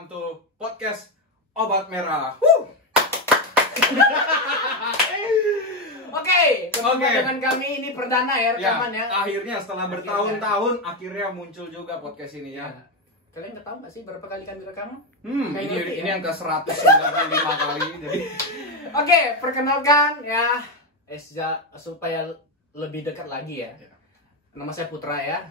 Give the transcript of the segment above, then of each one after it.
welcome to podcast Obat Merah. Oke, dengan kami ini perdana ya rekaman ya. Akhirnya setelah bertahun-tahun akhirnya muncul juga podcast ini ya. Kalian udah tahu nggak sih berapa kali kami rekaman? Ini yang ke 195 kali jadi. Oke, perkenalkan ya supaya lebih dekat lagi ya. Nama saya Putra ya.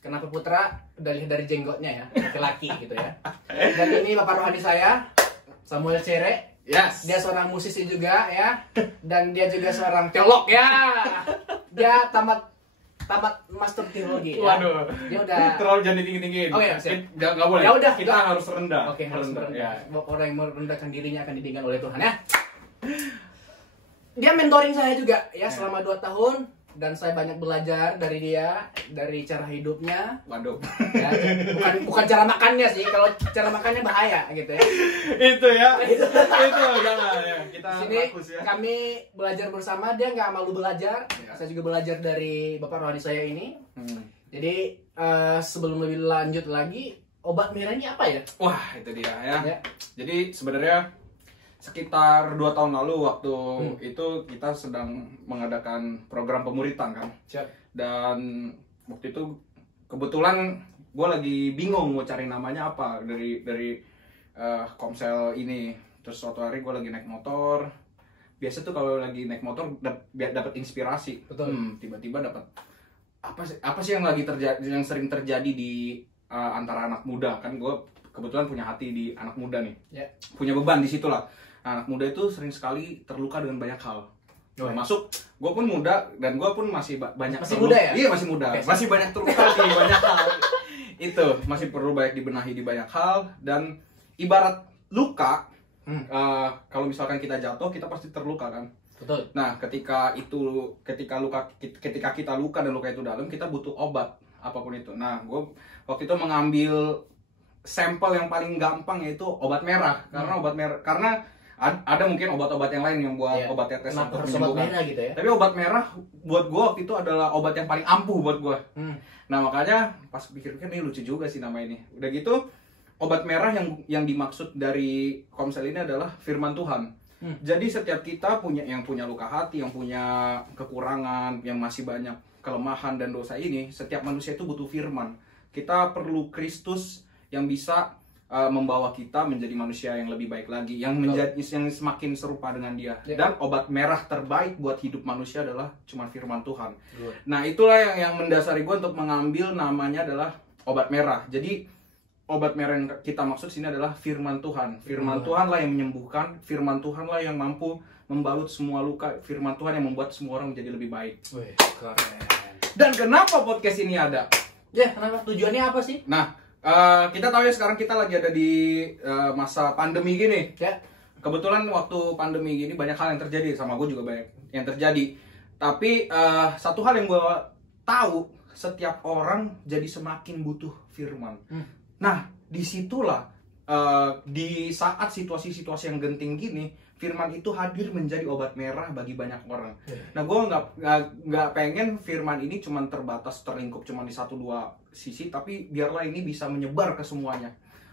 Kenapa Putra? Dari jenggotnya ya, laki-laki gitu ya. Dan ini bapak rohani saya, Samuel Cere. Yes. Dia seorang musisi juga ya, dan dia juga seorang teolog ya. Dia tamat master teologi. Ya. Waduh. Dia udah terlalu jangan tinggi-tinggiin. Oh iya, siap. Nggak boleh. Ya udah, kita harus rendah. Oke, harus rendah. Ya. Orang yang merendahkan dirinya akan ditinggikan oleh Tuhan ya. Dia mentoring saya juga ya selama 2 tahun. Dan saya banyak belajar dari dia, dari cara hidupnya. Waduh. Ya, bukan cara makannya sih. Kalau cara makannya bahaya gitu ya. Itu ya. Itu jangan ya. Kita sini fokus ya. kami belajar bersama. Dia nggak malu belajar. Ya. Saya juga belajar dari bapak rohani saya ini. Jadi sebelum lebih lanjut lagi, obat merah ini apa ya? Wah, itu dia ya. Jadi sebenarnya sekitar 2 tahun lalu waktu itu kita sedang mengadakan program pemuritan kan. Siap. Dan waktu itu kebetulan gue lagi bingung mau cari namanya apa dari Komsel ini. Terus suatu hari gue lagi naik motor. Biasa tuh kalau lagi naik motor dapat inspirasi. Betul. Tiba-tiba dapat apa sih yang lagi terjadi, yang sering terjadi di antara anak muda kan. Gue kebetulan punya hati di anak muda nih. Punya beban di situlah. Anak muda itu sering sekali terluka dengan banyak hal. Termasuk gue pun muda dan gue pun masih banyak muda ya? Iya, masih muda. Masih banyak terluka di banyak hal. Itu masih perlu banyak dibenahi di banyak hal. Dan ibarat luka, kalau misalkan kita jatuh kita pasti terluka kan. Betul. Nah, ketika kita luka dan luka itu dalam, kita butuh obat apapun itu. Nah, gue waktu itu mengambil sampel yang paling gampang yaitu obat merah. Karena ada mungkin obat-obat yang lain yang buat obat tetes untuk menyembuhkan. Obat merah gitu ya? Tapi obat merah buat gue waktu itu adalah obat yang paling ampuh buat gue. Nah, makanya pas pikir-pikir ini lucu juga sih nama ini. Udah gitu, obat merah yang dimaksud dari Komsel ini adalah firman Tuhan. Jadi setiap kita yang punya luka hati, yang punya kekurangan, yang masih banyak kelemahan dan dosa ini, setiap manusia itu butuh firman. Kita perlu Kristus yang bisa membawa kita menjadi manusia yang lebih baik lagi, yang semakin serupa dengan Dia. Dan obat merah terbaik buat hidup manusia adalah cuma firman Tuhan. Nah, itulah yang mendasari gue untuk mengambil namanya adalah obat merah. Jadi obat merah yang kita maksud sini adalah firman Tuhan. Firman Tuhanlah yang menyembuhkan, firman Tuhanlah yang mampu membalut semua luka, firman Tuhan yang membuat semua orang menjadi lebih baik. Wih, keren. Dan kenapa podcast ini ada? Ya, kenapa? Tujuannya apa sih? Nah, kita tahu ya sekarang kita lagi ada di masa pandemi gini. Kebetulan waktu pandemi gini banyak hal yang terjadi, sama gue juga banyak yang terjadi. Tapi satu hal yang gue tahu, setiap orang jadi semakin butuh firman. Nah, disitulah di saat situasi-situasi yang genting gini, firman itu hadir menjadi obat merah bagi banyak orang. Nah, gue nggak pengen firman ini cuma terbatas, terlingkup cuma di 1-2 sisi, tapi biarlah ini bisa menyebar ke semuanya,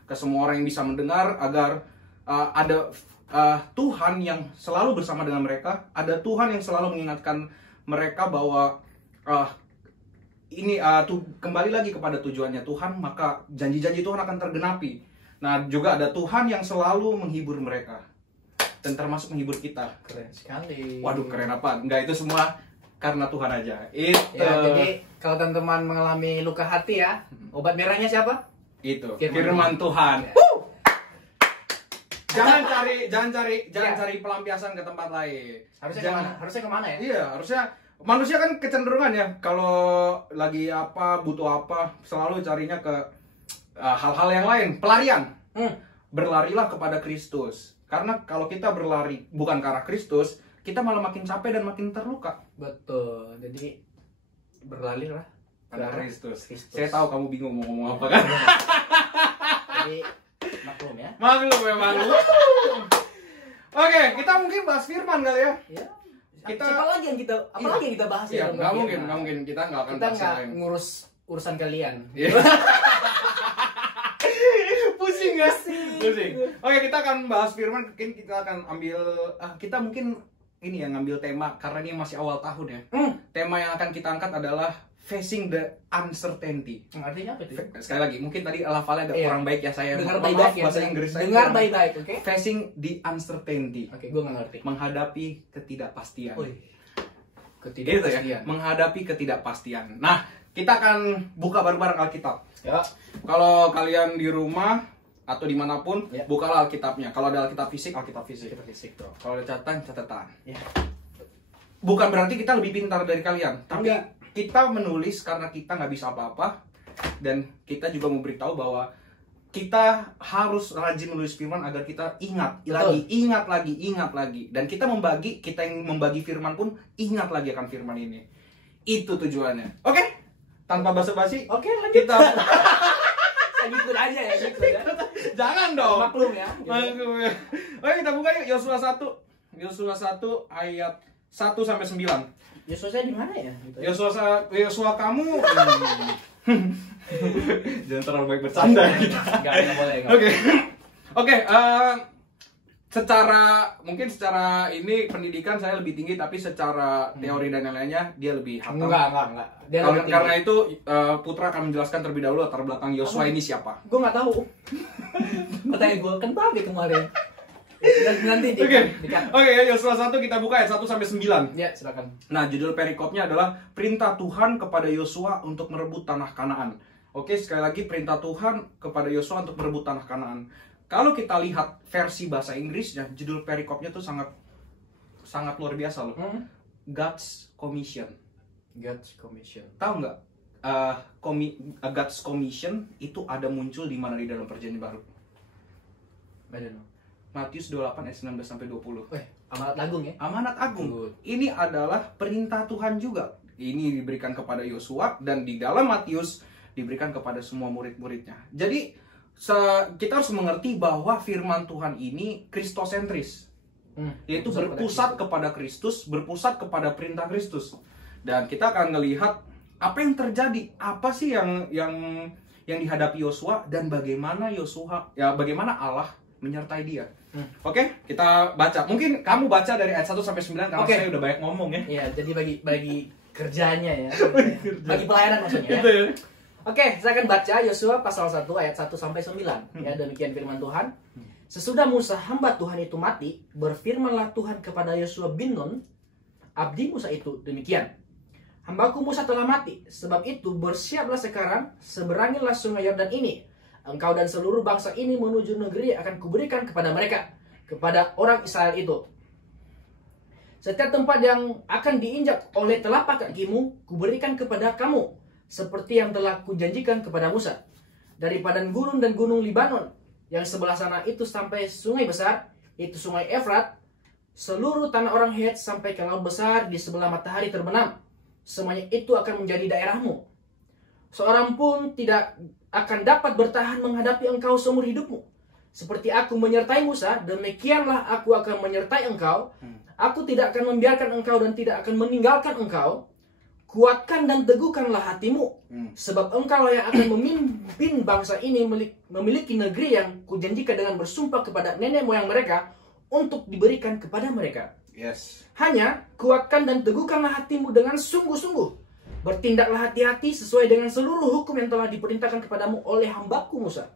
ke semua orang yang bisa mendengar, agar ada Tuhan yang selalu bersama dengan mereka, ada Tuhan yang selalu mengingatkan mereka bahwa ini kembali lagi kepada tujuannya Tuhan, maka janji-janji Tuhan akan tergenapi. Nah, juga ada Tuhan yang selalu menghibur mereka. Dan termasuk menghibur kita. Keren sekali. Waduh, keren apa? Enggak, itu semua karena Tuhan aja. Jadi kalau teman-teman mengalami luka hati ya, obat merahnya siapa? Itu firman Tuhan. Jangan cari pelampiasan ke tempat lain. Harusnya kemana ya? Iya, harusnya manusia kan kecenderungan ya, kalau lagi butuh apa, selalu carinya ke hal-hal yang lain, pelarian. Berlarilah kepada Kristus. Karena kalau kita berlari bukan ke arah Kristus, kita malah makin capek dan makin terluka. Betul. Jadi berlarilah ke arah Kristus. Saya tahu kamu bingung mau ngomong apa kan? Jadi maklum ya. Maklum. Oke, kita mungkin bahas firman kali ya. Siapa lagi yang kita bahas ya? Nggak mungkin kita nggak akan ngurus urusan kalian. Pusing Pusing. Oke, kita akan bahas firman. Mungkin kita akan ambil kita mungkin ini ya ngambil tema karena ini masih awal tahun ya. Tema yang akan kita angkat adalah facing the uncertainty. Artinya apa itu? Sekali lagi, mungkin tadi lafalnya agak kurang baik ya, saya dengar maaf, baik-baik ya. bahasa Inggris saya Dengar kurang. baik-baik, oke? Facing the uncertainty. Oke, gue nggak ngerti. Menghadapi ketidakpastian. Gitu ya, menghadapi ketidakpastian. Nah, kita akan buka bareng-bareng Alkitab. Ya. Kalau kalian di rumah atau dimanapun, Ya. bukalah Alkitabnya. Kalau ada Alkitab fisik, Kita fisik, bro. Kalau ada catatan. Ya. Bukan berarti kita lebih pintar dari kalian, tapi Enggak. kita menulis karena kita nggak bisa apa-apa, dan kita juga memberitahu bahwa kita harus rajin menulis firman agar kita ingat lagi, dan kita yang membagi firman pun ingat lagi akan firman ini. Itu tujuannya. Oke? Tanpa basa-basi, Oke, lanjut. kita Ikut aja ya, ikut ya. jangan dong. Maklum ya. Maklum ya. Oke, kita buka yuk Yosua 1. Yosua 1 ayat 1 sampai 9. Yesusnya di mana ya? Gitu ya. Yosua kamu jangan terlalu baik bercanda kita. Enggak boleh. Oke, mungkin secara ini pendidikan saya lebih tinggi, tapi secara teori dan lain-lainnya dia lebih hatam. Enggak. Dia lebih Karena tinggi. itu Putra akan menjelaskan terlebih dahulu latar belakang Yosua ini siapa. Gue nggak tahu. Katanya gue kan bagai kemarin. Nanti Oke, Yosua 1 kita buka ayat 1 sampai 9. Ya, silakan. Nah, judul perikopnya adalah perintah Tuhan kepada Yosua untuk merebut tanah Kanaan. Oke, sekali lagi perintah Tuhan kepada Yosua untuk merebut tanah Kanaan. Kalau kita lihat versi bahasa Inggrisnya, judul perikopnya tuh sangat luar biasa loh. God's Commission. God's Commission. Tahu nggak? God's Commission itu ada muncul di mana di dalam Perjanjian Baru? I don't know. Matius 28 ayat 19 sampai 20. Amanat agung ya? Amanat agung. Good. Ini adalah perintah Tuhan juga. Ini diberikan kepada Yosua dan di dalam Matius diberikan kepada semua murid-muridnya. Jadi kita harus mengerti bahwa firman Tuhan ini kristosentris. Yaitu berpusat kepada Kristus, berpusat kepada perintah Kristus. Dan kita akan melihat apa yang terjadi, apa sih yang dihadapi Yosua dan bagaimana Allah menyertai dia. Oke, kita baca. Mungkin kamu baca dari ayat 1 sampai 9 karena saya udah banyak ngomong ya. Iya, jadi bagi kerjanya ya. Bagi pelayanan maksudnya. Gitu ya. Oke, saya akan baca Yosua pasal 1 ayat 1 sampai 9. Ya, demikian firman Tuhan. Sesudah Musa hamba Tuhan itu mati, berfirmanlah Tuhan kepada Yosua bin Nun, abdi Musa itu, demikian. Hambaku Musa telah mati, sebab itu bersiaplah sekarang, seberangilah sungai Yordan ini. Engkau dan seluruh bangsa ini menuju negeri yang akan kuberikan kepada mereka, kepada orang Israel itu. Setiap tempat yang akan diinjak oleh telapak kakimu, kuberikan kepada kamu, seperti yang telah kujanjikan kepada Musa. Dari padang gurun dan gunung Libanon, yang sebelah sana itu sampai sungai besar, itu sungai Efrat, seluruh tanah orang Het sampai ke laut besar di sebelah matahari terbenam. Semuanya itu akan menjadi daerahmu. Seorang pun tidak akan dapat bertahan menghadapi engkau seumur hidupmu. Seperti aku menyertai Musa, demikianlah aku akan menyertai engkau. Aku tidak akan membiarkan engkau dan tidak akan meninggalkan engkau. Kuatkan dan teguhkanlah hatimu, sebab engkau yang akan memimpin bangsa ini memiliki negeri yang kujanjikan dengan bersumpah kepada nenek moyang mereka untuk diberikan kepada mereka. Yes. Hanya kuatkan dan teguhkanlah hatimu dengan sungguh-sungguh. Bertindaklah hati-hati sesuai dengan seluruh hukum yang telah diperintahkan kepadamu oleh hambaku Musa.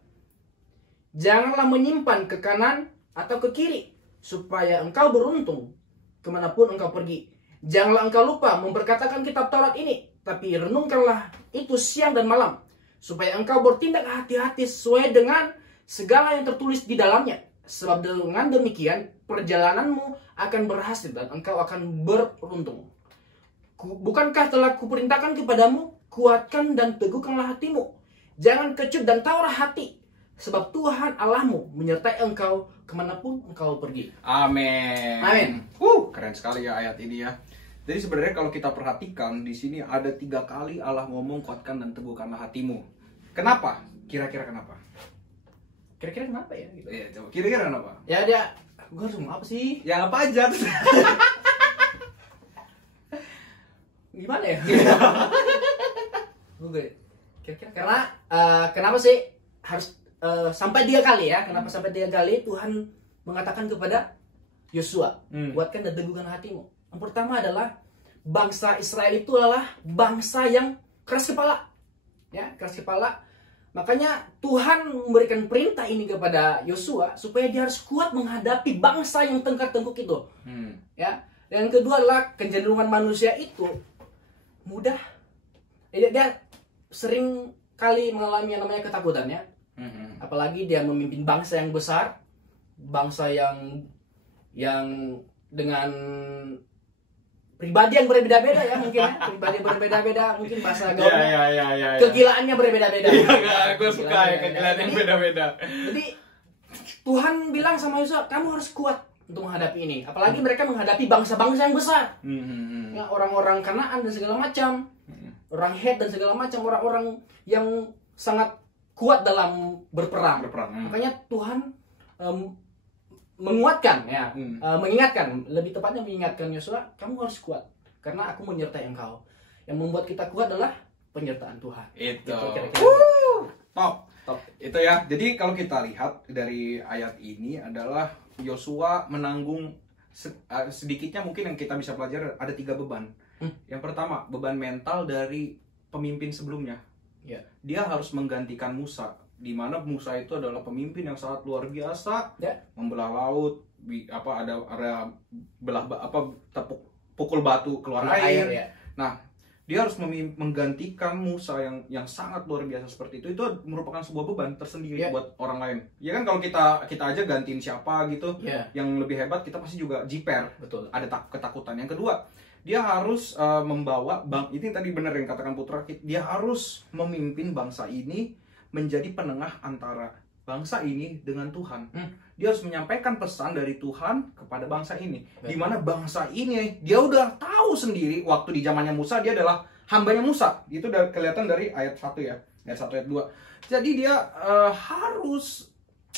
Janganlah menyimpan ke kanan atau ke kiri, supaya engkau beruntung kemanapun engkau pergi. Janganlah engkau lupa memperkatakan kitab Taurat ini, tapi renungkanlah itu siang dan malam, supaya engkau bertindak hati-hati sesuai dengan segala yang tertulis di dalamnya. Sebab dengan demikian perjalananmu akan berhasil dan engkau akan beruntung. Bukankah telah kuperintahkan kepadamu, kuatkan dan teguhkanlah hatimu. Jangan kecut dan tawar hati, sebab Tuhan Allahmu menyertai engkau kemanapun engkau pergi. Amin. Amin. Keren sekali ya ayat ini ya. Jadi sebenarnya kalau kita perhatikan di sini ada 3 kali Allah ngomong kuatkan dan teguhkanlah hatimu. Kenapa? Kira-kira kenapa? Kira-kira kenapa ya? Gitu. Iya, coba. Kira-kira kenapa? Ya dia, gue harus ngomong apa sih? Ya apa aja. Gimana ya? Gue kira-kira karena kenapa sih harus sampai 3 kali ya. Kenapa sampai 3 kali? Tuhan mengatakan kepada Yosua, kuatkan dan teguhkan hatimu. Yang pertama adalah bangsa Israel itu adalah bangsa yang keras kepala. Ya, keras kepala. Makanya Tuhan memberikan perintah ini kepada Yosua supaya dia harus kuat menghadapi bangsa yang tengkar-tengkuk itu. Ya. Yang kedua adalah kecenderungan manusia itu mudah. Dia sering kali mengalami yang namanya ketakutan ya. Apalagi dia memimpin bangsa yang besar, bangsa yang dengan pribadi yang berbeda-beda ya mungkin ya. Pribadi yang berbeda-beda, mungkin bahasa gaulnya. Kegilaannya berbeda-beda. Gue suka ya kegilaan yang beda-beda. Jadi Tuhan bilang sama Yosua, kamu harus kuat untuk menghadapi ini. Apalagi mereka menghadapi bangsa-bangsa yang besar. Ya, orang-orang Kanaan dan segala macam. Orang Het dan segala macam, orang-orang yang sangat kuat dalam berperang. Makanya Tuhan menguatkan ya, mengingatkan, lebih tepatnya mengingatkan Yosua, kamu harus kuat karena aku menyertai engkau. Yang membuat kita kuat adalah penyertaan Tuhan. Itu. Kira-kira. Top. Itu ya. Jadi kalau kita lihat dari ayat ini adalah Yosua menanggung sedikitnya mungkin yang kita bisa pelajari ada 3 beban. Yang pertama, beban mental dari pemimpin sebelumnya. Ya. Dia harus menggantikan Musa, di mana Musa itu adalah pemimpin yang sangat luar biasa, membelah laut, ada pukul batu keluar air. Ya. Nah, dia harus menggantikan Musa yang sangat luar biasa seperti itu. Itu merupakan sebuah beban tersendiri buat orang lain. Ya kan, kalau kita aja gantiin siapa gitu, yang lebih hebat, kita pasti juga jiper. Betul. Ada ketakutan. Yang kedua, dia harus membawa ini tadi benar yang katakan Putra, dia harus memimpin bangsa ini menjadi penengah antara bangsa ini dengan Tuhan. Dia harus menyampaikan pesan dari Tuhan kepada bangsa ini. Di mana bangsa ini dia udah tahu sendiri waktu di zamannya Musa dia adalah hambanya Musa. Itu udah kelihatan dari ayat 1 ya. Ayat 1 ayat 2. Jadi dia harus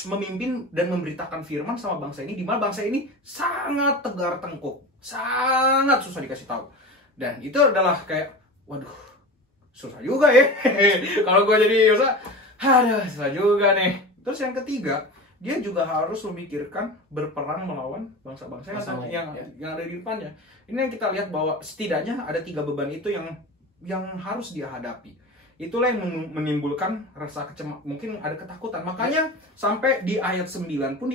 memimpin dan memberitakan firman sama bangsa ini, di mana bangsa ini sangat tegar tengkuk, sangat susah dikasih tahu. Dan itu adalah kayak, waduh, susah juga ya. Kalau gue jadi Yosua, aduh, susah juga nih. Terus yang ketiga, dia juga harus memikirkan berperang melawan bangsa-bangsa yang ada di depannya. Ini yang kita lihat bahwa setidaknya ada 3 beban itu yang harus dia hadapi. Itulah yang menimbulkan rasa mungkin ada ketakutan. Makanya sampai di ayat 9 pun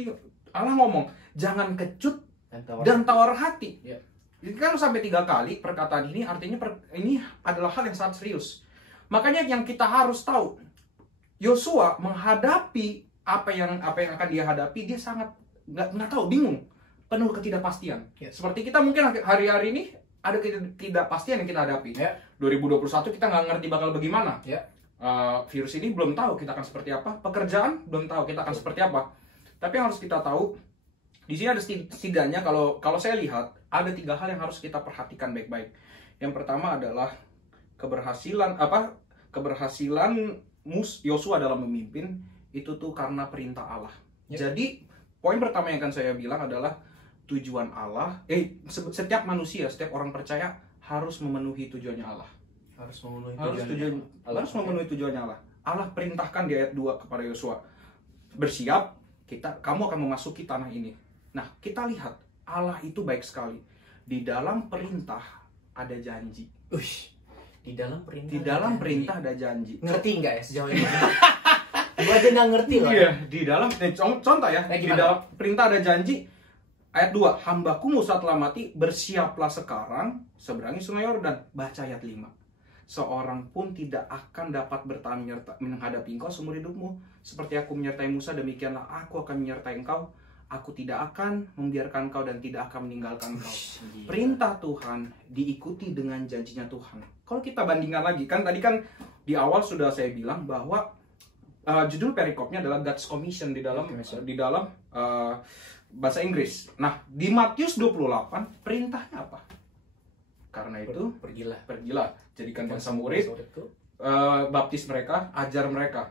Allah ngomong, jangan kecut dan tawar hati. Jadi kan sampai 3 kali perkataan ini artinya ini adalah hal yang sangat serius. Makanya yang kita harus tahu, Yosua menghadapi apa yang akan dia hadapi, dia sangat nggak tahu, bingung, penuh ketidakpastian. Seperti kita mungkin hari-hari ini ada ketidakpastian yang kita hadapi. 2021 kita nggak ngerti bakal bagaimana. Virus ini belum tahu kita akan seperti apa. Pekerjaan belum tahu kita akan seperti apa. Tapi yang harus kita tahu, di sini ada setidaknya kalau saya lihat ada 3 hal yang harus kita perhatikan baik-baik. Yang pertama adalah keberhasilan Yosua dalam memimpin itu tuh karena perintah Allah. Jadi poin pertama yang akan saya bilang adalah tujuan Allah. Setiap manusia, setiap orang percaya harus memenuhi tujuannya Allah. Harus memenuhi tujuannya Allah. Allah perintahkan di ayat 2 kepada Yosua, bersiap, kamu akan memasuki tanah ini. Nah, kita lihat Allah itu baik sekali. Di dalam perintah ada janji. Di dalam perintah ada janji. Ngerti nggak ya sejauh ini? Gue aja nggak ngerti loh. Iya, di dalam contoh ya, di dalam perintah ada janji. Ayat 2, hambaku Musa telah mati, bersiaplah sekarang, seberangi sungai Yordan. Baca ayat 5. Seorang pun tidak akan dapat bertahan menghadapi engkau seumur hidupmu. Seperti aku menyertai Musa, demikianlah aku akan menyertai engkau. Aku tidak akan membiarkan engkau dan tidak akan meninggalkan engkau. Perintah Tuhan diikuti dengan janjinya Tuhan. Kalau kita bandingkan lagi, kan tadi kan di awal sudah saya bilang bahwa judul perikopnya adalah God's Commission di dalam bahasa Inggris. Nah, di Matius 28 perintahnya apa? Karena itu pergilah, jadikan bangsa murid, baptis mereka, ajar mereka.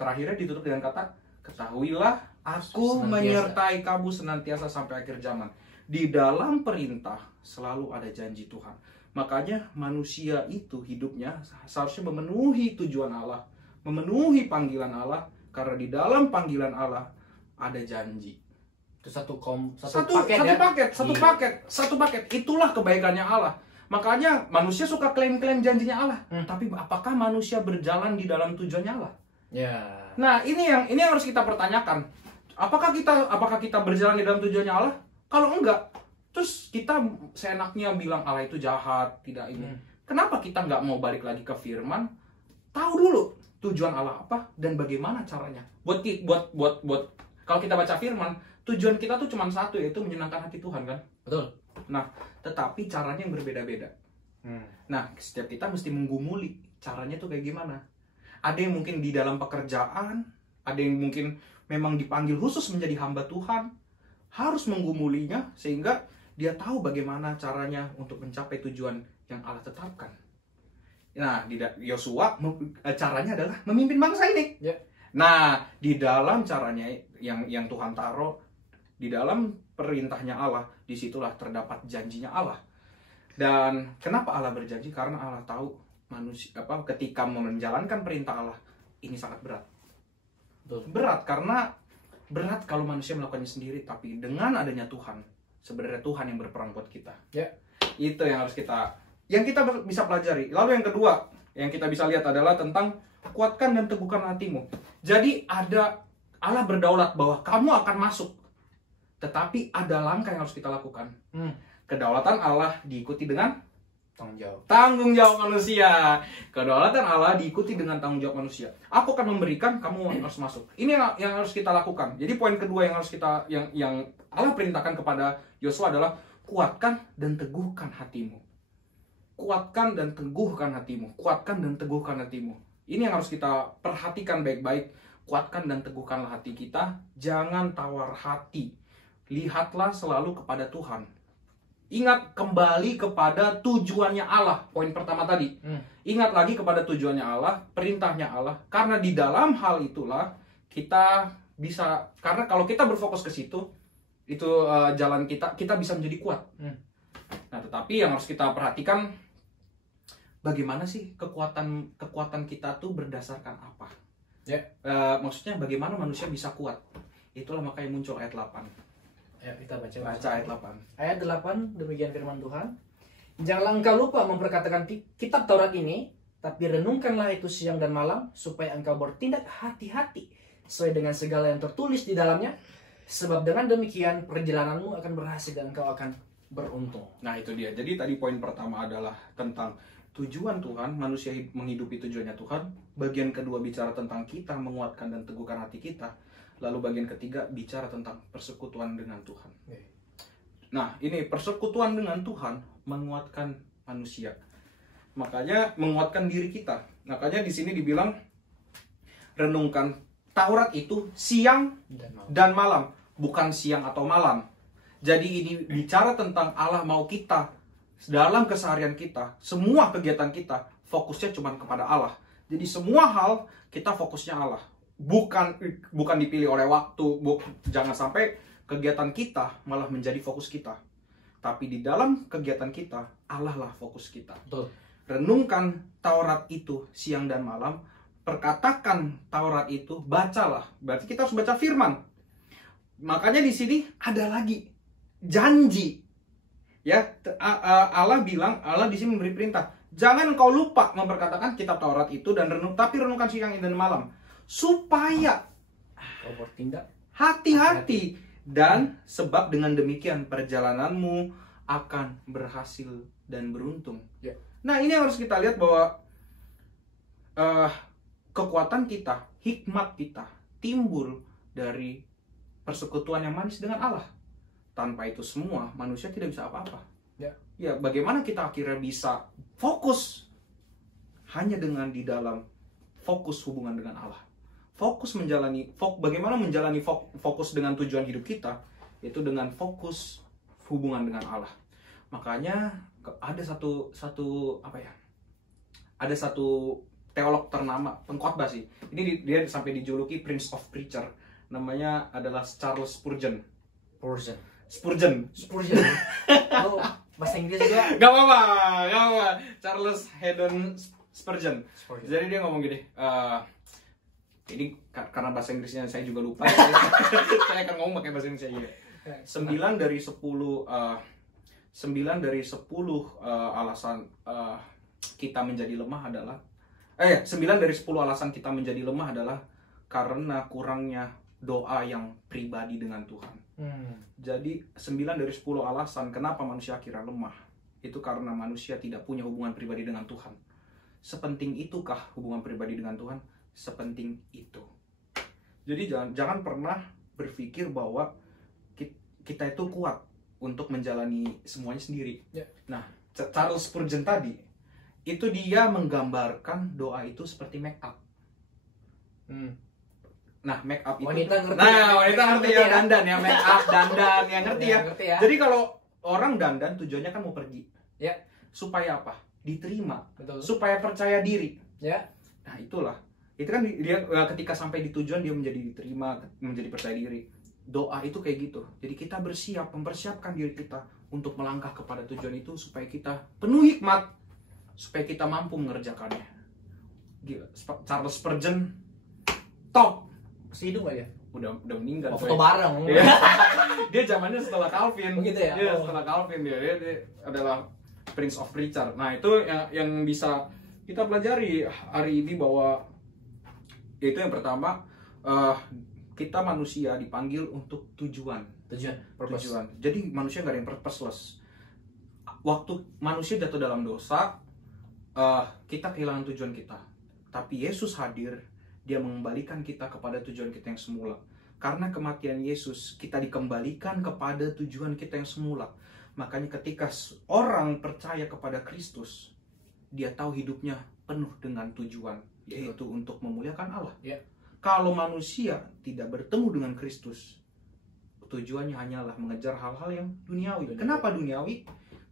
Terakhirnya ditutup dengan kata, ketahuilah aku menyertai kamu senantiasa sampai akhir zaman. Di dalam perintah selalu ada janji Tuhan. Makanya manusia itu hidupnya seharusnya memenuhi tujuan Allah, memenuhi panggilan Allah, Karena di dalam panggilan Allah ada janji. Itu satu paket. Itulah kebaikannya Allah. Makanya manusia suka klaim-klaim janjinya Allah. Tapi apakah manusia berjalan di dalam tujuannya Allah? Ya. Nah, ini yang harus kita pertanyakan. Apakah kita berjalan di dalam tujuannya Allah? Kalau enggak, terus kita seenaknya bilang Allah itu jahat, tidak ini. Kenapa kita nggak mau balik lagi ke firman? Tahu dulu tujuan Allah apa dan bagaimana caranya. Buat kalau kita baca firman, tujuan kita tuh cuma satu, yaitu menyenangkan hati Tuhan, kan? Betul. Nah, tetapi caranya yang berbeda-beda. Nah, setiap kita mesti menggumuli caranya tuh kayak gimana. Ada yang mungkin di dalam pekerjaan, ada yang mungkin memang dipanggil khusus menjadi hamba Tuhan, harus menggumulinya sehingga dia tahu bagaimana caranya untuk mencapai tujuan yang Allah tetapkan. Nah, di Yosua caranya adalah memimpin bangsa ini. Yeah. Nah, di dalam caranya yang Tuhan taruh di dalam perintahnya Allah, disitulah terdapat janjinya Allah. Dan kenapa Allah berjanji? Karena Allah tahu manusia ketika menjalankan perintah Allah ini sangat berat. Betul. Berat kalau manusia melakukannya sendiri, tapi dengan adanya Tuhan, sebenarnya Tuhan yang berperang buat kita. Ya. Itu yang harus kita bisa pelajari. Lalu yang kedua yang kita bisa lihat adalah tentang kuatkan dan teguhkan hatimu. Jadi Allah berdaulat bahwa kamu akan masuk, tetapi ada langkah yang harus kita lakukan. Kedaulatan Allah diikuti dengan tanggung jawab manusia. Kedaulatan Allah diikuti dengan tanggung jawab manusia. Aku akan memberikan, kamu harus masuk. Ini yang harus kita lakukan. Jadi poin kedua yang harus kita yang Allah perintahkan kepada Yosua adalah kuatkan dan teguhkan hatimu. Kuatkan dan teguhkan hatimu. Kuatkan dan teguhkan hatimu. Ini yang harus kita perhatikan baik-baik. Kuatkan dan teguhkanlah hati kita. Jangan tawar hati. Lihatlah selalu kepada Tuhan. Ingat kembali kepada tujuannya Allah. Poin pertama tadi. Ingat lagi kepada tujuannya Allah, perintahnya Allah. Karena di dalam hal itulah kita bisa, karena kalau kita berfokus ke situ, itu jalan kita bisa menjadi kuat. Nah, tetapi yang harus kita perhatikan, bagaimana sih kekuatan kita tuh berdasarkan apa? Ya. Maksudnya bagaimana manusia bisa kuat? Itulah makanya muncul ayat 8. Ya, kita baca ayat 8. Ayat 8, demikian firman Tuhan. Janganlah engkau lupa memperkatakan kitab Taurat ini, tapi renungkanlah itu siang dan malam, supaya engkau bertindak hati-hati sesuai dengan segala yang tertulis di dalamnya. Sebab dengan demikian perjalananmu akan berhasil dan engkau akan beruntung. Nah, itu dia. Jadi tadi poin pertama adalah tentang tujuan Tuhan, manusia menghidupi tujuannya Tuhan. Bagian kedua bicara tentang kita menguatkan dan teguhkan hati kita. Lalu bagian ketiga bicara tentang persekutuan dengan Tuhan. Nah, ini persekutuan dengan Tuhan menguatkan manusia. Makanya menguatkan diri kita. Makanya di sini dibilang renungkan Taurat itu siang dan malam, bukan siang atau malam. Jadi ini bicara tentang Allah mau kita dalam keseharian kita, semua kegiatan kita fokusnya cuma kepada Allah. Jadi semua hal kita fokusnya Allah. Bukan dipilih oleh waktu. Jangan sampai kegiatan kita malah menjadi fokus kita. Tapi di dalam kegiatan kita, Allah lah fokus kita. Betul. Renungkan Taurat itu siang dan malam. Perkatakan Taurat itu, bacalah. Berarti kita harus baca firman. Makanya di sini ada lagi janji. Ya, Allah di sini memberi perintah. Jangan engkau lupa memperkatakan kitab Taurat itu tapi renungkan siang dan malam. Supaya kau bertindak hati-hati, dan sebab dengan demikian perjalananmu akan berhasil dan beruntung. Ya. Nah, ini harus kita lihat bahwa kekuatan kita, hikmat kita timbul dari persekutuan yang manis dengan Allah. Tanpa itu semua manusia tidak bisa apa-apa. Ya, bagaimana kita akhirnya bisa fokus hanya dengan di dalam fokus hubungan dengan Allah. Bagaimana menjalani fokus dengan tujuan hidup kita, itu dengan fokus hubungan dengan Allah. Makanya ada satu teolog ternama, pengkhotbah sih. Ini dia sampai dijuluki Prince of Preacher. Namanya adalah Charles Spurgeon. Oh, bahasa Inggris juga? Gak apa-apa. Charles Haddon Spurgeon. Jadi dia ngomong gini, Ini karena bahasa Inggrisnya saya juga lupa. Saya akan ngomong pakai bahasa Indonesia juga. 9 dari 10 alasan kita menjadi lemah adalah 9 dari 10 alasan kita menjadi lemah adalah karena kurangnya doa yang pribadi dengan Tuhan. Jadi 9 dari 10 alasan kenapa manusia akhirnya lemah itu karena manusia tidak punya hubungan pribadi dengan Tuhan. Sepenting itukah hubungan pribadi dengan Tuhan? Sepenting itu. Jadi jangan pernah berpikir bahwa kita itu kuat untuk menjalani semuanya sendiri. Nah, Charles Spurgeon tadi itu dia menggambarkan doa itu seperti make up. Nah, make up itu wanita ngerti ya, dandan ya, make up, dandan ya, ngerti ya. Jadi kalau orang dandan tujuannya kan mau pergi. Ya. Supaya apa? Diterima. Betul. Supaya percaya diri. Ya. Nah, itulah. Itu kan dia ketika sampai di tujuan dia menjadi diterima, menjadi percaya diri. Doa itu kayak gitu. Jadi kita mempersiapkan diri kita untuk melangkah kepada tujuan itu supaya kita penuh hikmat, supaya kita mampu mengerjakannya. Gila, Charles Spurgeon top. Masih hidup aja? Udah meninggal. Foto bareng. Dia zamannya setelah Calvin. Begitu ya? Dia setelah Calvin dia adalah Prince of Preacher. Nah, itu yang bisa kita pelajari hari ini bahwa itu yang pertama, kita manusia dipanggil untuk tujuan. Jadi manusia nggak ada yang purposeless. Waktu manusia jatuh dalam dosa, kita kehilangan tujuan kita. Tapi Yesus hadir, dia mengembalikan kita kepada tujuan kita yang semula. Karena kematian Yesus, kita dikembalikan kepada tujuan kita yang semula. Makanya ketika orang percaya kepada Kristus, dia tahu hidupnya penuh dengan tujuan, yaitu untuk memuliakan Allah. Ya. Kalau manusia tidak bertemu dengan Kristus, tujuannya hanyalah mengejar hal-hal yang duniawi. Kenapa duniawi?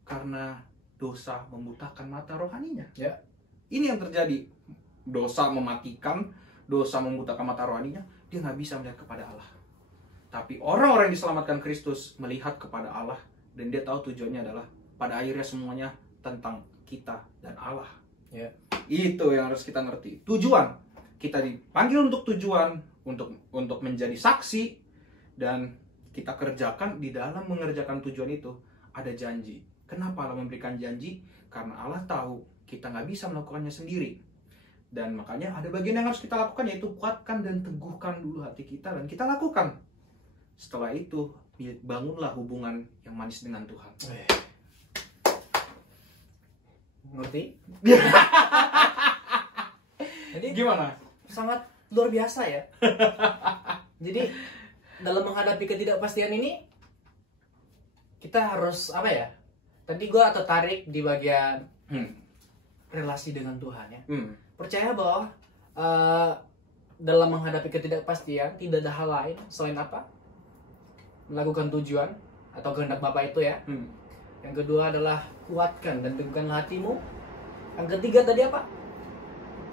Karena dosa membutakan mata rohaninya. Ya. Ini yang terjadi. Dosa mematikan, dosa membutakan mata rohaninya, dia nggak bisa melihat kepada Allah. Tapi orang-orang yang diselamatkan Kristus melihat kepada Allah, dan dia tahu tujuannya adalah pada akhirnya semuanya tentang kita dan Allah. Ya. Itu yang harus kita ngerti. Tujuan. Kita dipanggil untuk tujuan, untuk menjadi saksi, dan kita kerjakan. Di dalam mengerjakan tujuan itu ada janji. Kenapa Allah memberikan janji? Karena Allah tahu kita nggak bisa melakukannya sendiri. Dan makanya ada bagian yang harus kita lakukan, yaitu kuatkan dan teguhkan dulu hati kita, dan kita lakukan. Setelah itu, bangunlah hubungan yang manis dengan Tuhan. Ngerti? Jadi Gimana? sangat luar biasa ya. Jadi dalam menghadapi ketidakpastian ini, kita harus apa ya? Tadi gue tertarik di bagian relasi dengan Tuhan ya. Percaya bahwa dalam menghadapi ketidakpastian tidak ada hal lain selain apa? Melakukan tujuan atau kehendak Bapa itu ya. Yang kedua adalah kuatkan dan teguhkan hatimu. Yang ketiga tadi apa?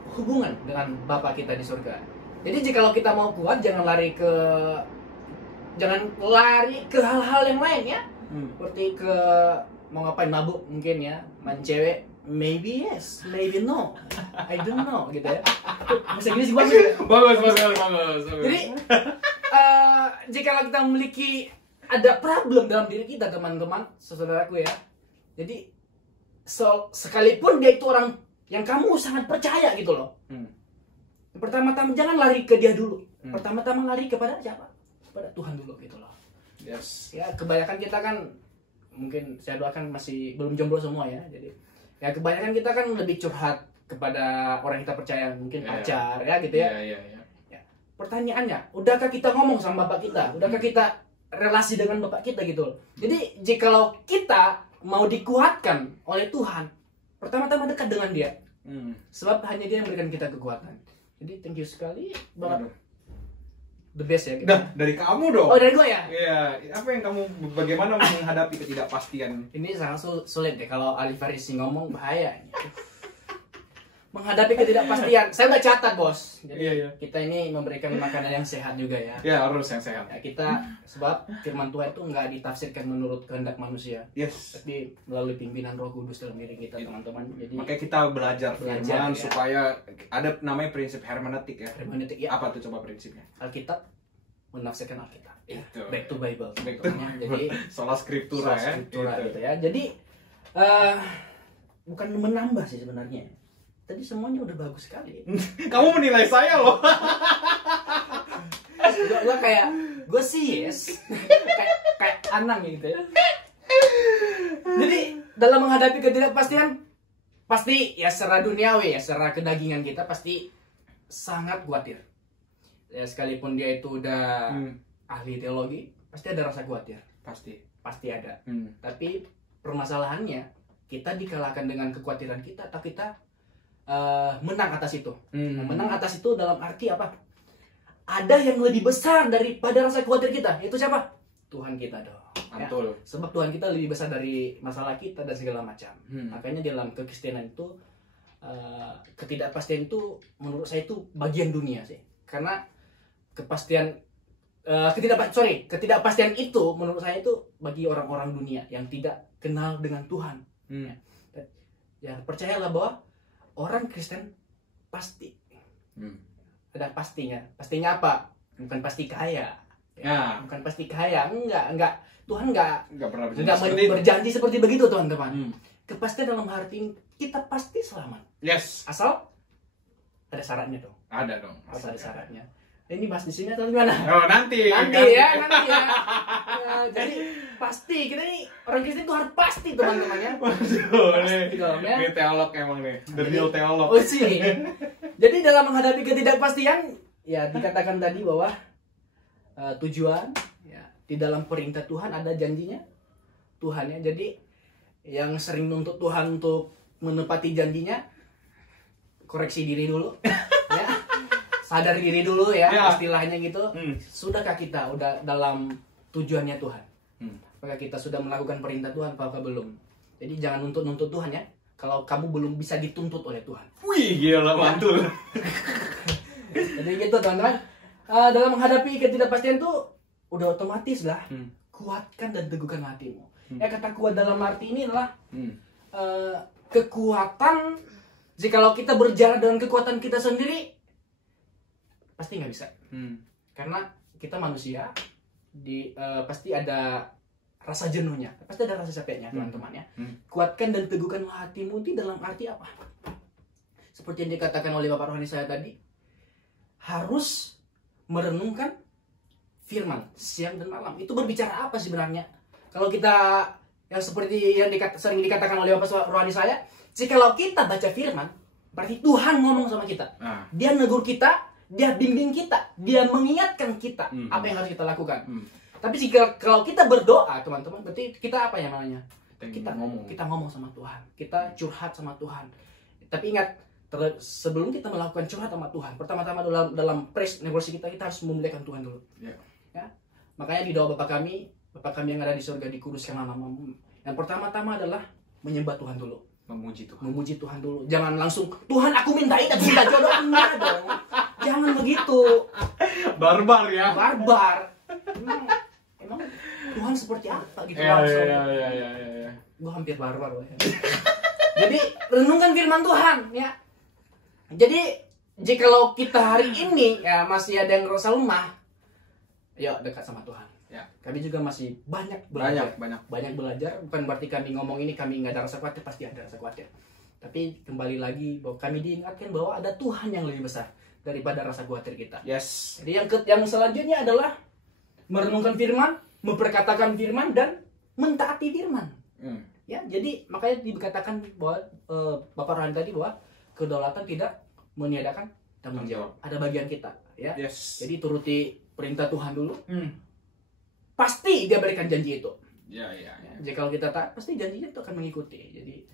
Hubungan dengan Bapa kita di surga. Jadi jikalau kita mau kuat, jangan lari ke hal-hal yang lain ya. Seperti ke mau ngapain, mabuk mungkin ya, main cewek, maybe yes, maybe no, I don't know gitu ya. Bahasa Inggris bagus. Jadi jikalau kita memiliki ada problem dalam diri kita, teman-teman, saudaraku ya. Jadi sekalipun dia itu orang yang kamu sangat percaya gitu loh. Pertama-tama jangan lari ke dia dulu. Pertama-tama lari kepada siapa? Kepada Tuhan dulu gitu loh. Yes. Ya kebanyakan kita kan, mungkin saya doakan masih belum jomblo semua ya. Jadi ya kebanyakan kita kan lebih curhat kepada orang yang kita percaya, mungkin pacar ya gitu ya. Ya. Pertanyaannya, udahkah kita ngomong sama Bapak kita? Udahkah kita relasi dengan Bapak kita gitu loh. Jadi jikalau kita mau dikuatkan oleh Tuhan, pertama-tama dekat dengan dia. Sebab hanya dia yang memberikan kita kekuatan. Jadi thank you sekali Bapak. The best ya. Gitu. Nah, dari kamu dong. Oh, dari gua ya? Iya, apa yang kamu, bagaimana menghadapi ketidakpastian? Ini sangat sulit ya, kalau Ali Farisi ngomong bahaya. menghadapi ketidakpastian. Saya udah catat, Bos. Jadi Iya. kita ini memberikan makanan yang sehat juga ya. Ya, harus yang sehat. Ya, kita sebab firman Tuhan itu nggak ditafsirkan menurut kehendak manusia, Yes. tapi melalui pimpinan Roh Kudus dalam diri kita, teman-teman. Jadi Makanya kita belajar firman ya. supaya ada namanya prinsip hermeneutik ya. hermeneutik ya, Apa tuh coba prinsipnya? Alkitab menafsirkan Alkitab. Ya, Itu. back to Bible. Back to teman-teman. Jadi Sola scriptura ya. scriptura Gitu. gitu ya. Jadi bukan menambah sih sebenarnya. Tadi semuanya udah bagus sekali. Kamu menilai saya loh. Gue kayak gue sih yes. kayak Anang gitu ya. Jadi dalam menghadapi ketidakpastian pasti ya secara duniawi ya, secara kedagingan kita pasti sangat khawatir. Ya sekalipun dia itu udah ahli teologi, pasti ada rasa khawatir. Pasti ada. Tapi permasalahannya kita dikalahkan dengan kekhawatiran kita atau kita menang atas itu. Menang atas itu dalam arti apa? Ada yang lebih besar daripada rasa khawatir kita. Itu siapa? Tuhan kita dong. Betul. Ya? Sebab Tuhan kita lebih besar dari masalah kita dan segala macam. Makanya dalam kekristenan itu ketidakpastian itu menurut saya itu bagian dunia sih. Karena ketidakpastian itu menurut saya itu bagi orang-orang dunia yang tidak kenal dengan Tuhan. Ya percayalah bahwa orang Kristen pasti ada pastinya. Pastinya apa? Bukan pasti kaya. Ya. Bukan pasti kaya. Enggak. Tuhan enggak pernah berjanji seperti begitu, teman-teman. Kepastian dalam arti kita pasti selamat. Yes. Asal ada syaratnya dong. Ada dong. Harus ada syaratnya. Ini bahas di sini atau gimana? Oh, nanti ya. Ya, jadi pasti kita ini orang Kristen itu harus pasti, teman-teman ya. Waduh, Ini teolog emang nih. The real teolog. Oh sih. Jadi dalam menghadapi ketidakpastian, ya dikatakan tadi bahwa tujuan ya di dalam perintah Tuhan ada janjinya Tuhan ya. Jadi yang sering nuntut Tuhan untuk menepati janjinya, koreksi diri dulu. Ya. Sadar diri dulu ya, istilahnya gitu. Sudahkah kita udah dalam tujuannya Tuhan? Apakah kita sudah melakukan perintah Tuhan, apakah belum? Jadi jangan nuntut Tuhan ya, kalau kamu belum bisa dituntut oleh Tuhan. Wih, gila, mantul. Jadi gitu, teman-teman. Dalam menghadapi ketidakpastian tuh udah otomatis lah. Kuatkan dan teguhkan hatimu. Ya, kata kuat dalam arti ini adalah kekuatan. Jikalau kita berjalan dengan kekuatan kita sendiri, pasti nggak bisa. Karena kita manusia, pasti ada rasa jenuhnya, pasti ada rasa capeknya, teman-teman ya. Kuatkan dan teguhkan hatimu itu dalam arti apa? Seperti yang dikatakan oleh Bapak Rohani saya tadi, harus merenungkan firman siang dan malam. Itu berbicara apa sebenarnya? Kalau kita yang seperti yang sering dikatakan oleh Bapak Rohani saya, jikalau kita baca firman, berarti Tuhan ngomong sama kita. Dia negur kita, dia bimbing kita, dia mengingatkan kita apa yang harus kita lakukan. Tapi kalau kita berdoa, teman-teman, berarti kita apa yang namanya? Kita ngomong sama Tuhan, kita curhat sama Tuhan. Tapi ingat, sebelum kita melakukan curhat sama Tuhan, pertama-tama dalam praise negosiasi kita harus memuliakan Tuhan dulu. Ya? Makanya di doa Bapa kami yang ada di surga, dikuduskan namamu. Yang pertama-tama adalah menyembah Tuhan dulu. Memuji Tuhan dulu. Jangan langsung, Tuhan aku minta ini, aku minta jodoh. Enggak dong. Jangan begitu. Barbar ya. Barbar. Emang Tuhan seperti apa gitu langsung. Ya. Gue hampir barbar. Ya. Jadi renungkan firman Tuhan ya. Jadi jikalau kita hari ini ya masih ada yang ngerasa lemah, yuk dekat sama Tuhan. Ya, kami juga masih banyak belajar. Banyak belajar, bukan berarti kami ngomong ini kami nggak ada rasa khawatir, pasti ada rasa khawatir. Tapi kembali lagi bahwa kami diingatkan bahwa ada Tuhan yang lebih besar daripada rasa khawatir kita. Yes. Jadi yang selanjutnya adalah merenungkan firman, memperkatakan firman dan mentaati firman. Ya, jadi makanya dikatakan bahwa Bapak Rohan tadi bahwa kedaulatan tidak meniadakan tanggung jawab. Ada bagian kita, ya. Yes. Jadi turuti perintah Tuhan dulu. Pasti dia berikan janji itu. Ya. Jadi kalau kita taat, pasti janjinya itu akan mengikuti. Jadi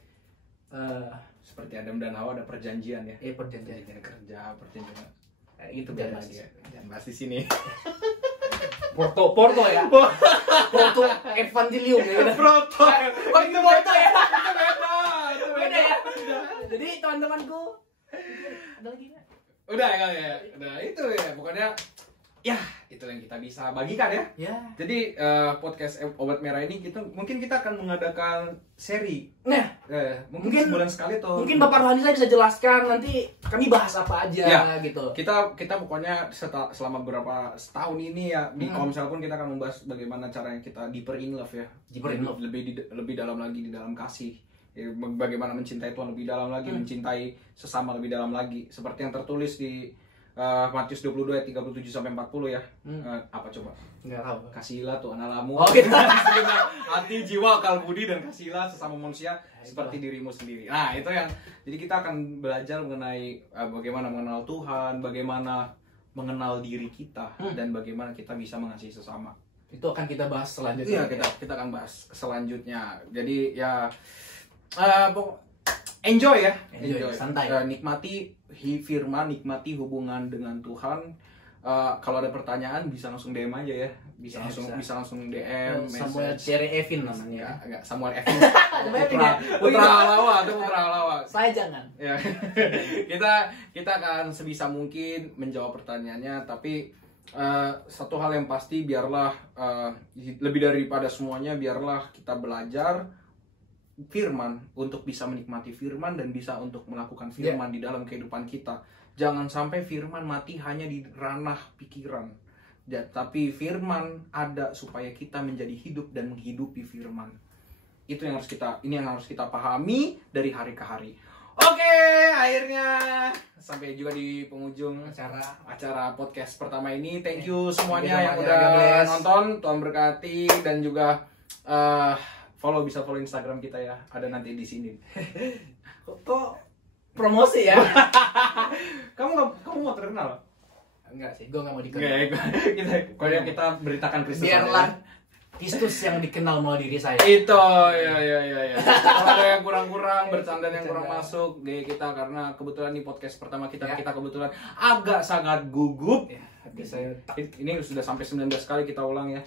seperti Adam dan Hawa ada perjanjian ya. Perjanjian kerja, perjanjian. Itu biar lagi ya. Jangan bahas di sini. Porto ya. Porto Evangelium ya. Porto. Oh, itu Porto ya. Beda ya. Jadi teman-temanku, Ada lagi nggak? Udah ya. Udah itu ya. Pokoknya ya itu yang kita bisa bagikan ya. Ya. Jadi podcast Obat Merah ini mungkin kita akan mengadakan seri. Nah, mungkin sebulan sekali atau mungkin Bapak Rohani saya bisa jelaskan nanti kami bahas apa aja ya, gitu. Kita pokoknya selama beberapa setahun ini ya di Komsel pun kita akan membahas bagaimana caranya kita deeper in love ya. Deeper in love. Lebih dalam lagi di dalam kasih. Ya, bagaimana mencintai Tuhan lebih dalam lagi, mencintai sesama lebih dalam lagi. Seperti yang tertulis di Matius 22 ayat 37 sampai 40 ya. Apa coba? Enggak tahu. Kasihilah Tuhan Allahmu. Oh, gitu. Hati, jiwa, akal budi dan kasihilah sesama manusia seperti dirimu sendiri. Nah, itu yang jadi kita akan belajar mengenai bagaimana mengenal Tuhan, bagaimana mengenal diri kita dan bagaimana kita bisa mengasihi sesama. Itu akan kita bahas selanjutnya. Iya, kita akan bahas selanjutnya. Jadi ya enjoy ya, santai. Nikmati firman, nikmati hubungan dengan Tuhan. Kalau ada pertanyaan bisa langsung DM aja ya, bisa langsung DM. Samuel Cherry Evin namanya. Enggak Samuel Evin. Putra Halawa atau Putra Halawa. Saya jangan. Ya. kita akan sebisa mungkin menjawab pertanyaannya, tapi satu hal yang pasti biarlah lebih daripada semuanya biarlah kita belajar firman untuk bisa menikmati firman dan bisa untuk melakukan firman di dalam kehidupan kita. Jangan sampai firman mati hanya di ranah pikiran. Tapi firman ada supaya kita menjadi hidup dan menghidupi firman. Itu yang harus kita pahami dari hari ke hari. Oke, akhirnya sampai juga di penghujung acara podcast pertama ini. Thank you semuanya yang udah nonton. Tuhan berkati dan juga bisa follow Instagram kita ya. Ada nanti di sini. Kok promosi ya? Kamu mau terkenal? Enggak sih, gue nggak mau dikenal. Kita beritakan Kristus. Biarlah Kristus yang dikenal melalui diri saya. Itu ya. Kalau ada yang kurang-kurang, bercanda yang kurang masuk gaya kita, karena kebetulan di podcast pertama kita kebetulan agak sangat gugup. Ya, saya ini sudah sampai 19 kali kita ulang ya.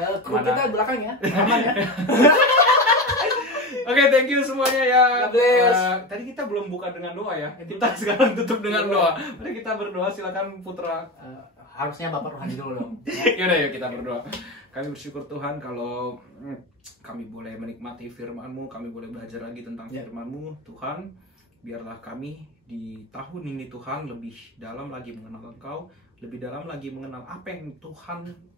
Kru kita belakang ya, aman ya. Oke, thank you semuanya ya. God bless. Tadi kita belum buka dengan doa ya. Kita sekarang tutup dengan doa. Mari kita berdoa, silakan Putra. Harusnya Bapak Rohani dulu dong. Yaudah ya, kita berdoa. Kami bersyukur Tuhan kalau kami boleh menikmati firman-Mu, kami boleh belajar lagi tentang firman-Mu. Tuhan, biarlah kami di tahun ini Tuhan lebih dalam lagi mengenal Engkau, lebih dalam lagi mengenal apa yang Tuhan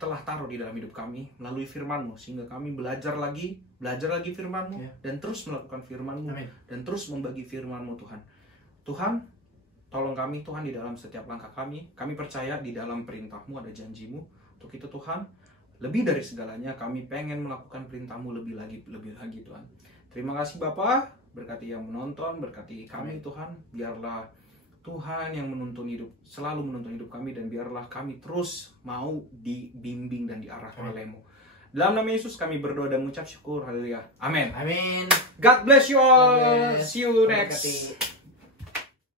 telah taruh di dalam hidup kami melalui firman-Mu, sehingga kami belajar lagi firman-Mu dan terus melakukan firman-Mu dan terus membagi firman-Mu Tuhan. Tuhan, tolong kami Tuhan di dalam setiap langkah kami. Kami percaya di dalam perintah-Mu ada janji-Mu. Untuk itu Tuhan, lebih dari segalanya kami pengen melakukan perintah-Mu lebih lagi Tuhan. Terima kasih Bapa, berkati yang menonton, berkati kami Tuhan. Biarlah Tuhan yang selalu menuntun hidup kami, dan biarlah kami terus mau dibimbing dan diarahkan oleh-Mu. Dalam nama Yesus kami berdoa dan mengucap syukur. Haleluya. Amin. Amin. God bless you all. See you next.